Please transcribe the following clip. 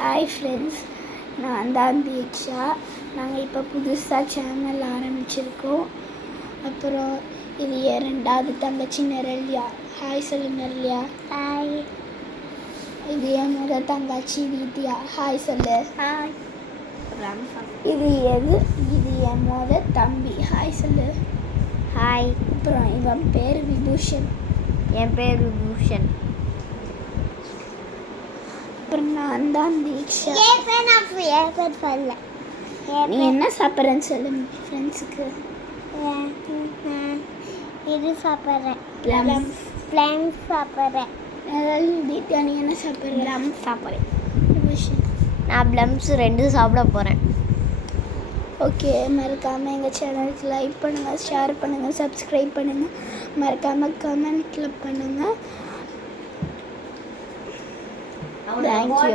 Hi friends, நான் தான் தீக்ஷா. நாங்கள் இப்போ புதுசாக சேனல் ஆரம்பிச்சிருக்கோம். அப்புறம் இது என் ரெண்டாவது தங்கச்சி நெரல்யா. ஹாய் சொல்லு நெரல்யா. ஹாய். இது என் முதல் தங்கச்சி வித்யா. ஹாய் சொல்லு. ஹாய். இது என் முதல் தம்பி. ஹாய் சொல்லு. ஹாய். அப்புறம் இவன் பேர் விபூஷன். என் பேர் விபூஷன். அப்புறம் நான் தான் தீக்ஷா. நீ என்ன சாப்பிட்றேன்னு சொல்லு ஃப்ரெண்ட்ஸுக்கு. இது சாப்பிட்றேன். ப்ளம்ஸ். பிளான்ஸ் சாப்பிட்றேன். தீப்யா நீ என்ன சாப்பிட்ற? ப்ளம்ஸ் சாப்பிட்றேன். விபூஷன். நான் ப்ளம்ஸ் 2 சாப்பிட போகிறேன். ஓகே, மறக்காமல் எங்கள் சேனலுக்கு லைக் பண்ணுங்கள், ஷேர் பண்ணுங்கள், சப்ஸ்கிரைப் பண்ணுங்கள். மறக்காமல் கமெண்ட்டில் பண்ணுங்கள். தேங்க்யூ.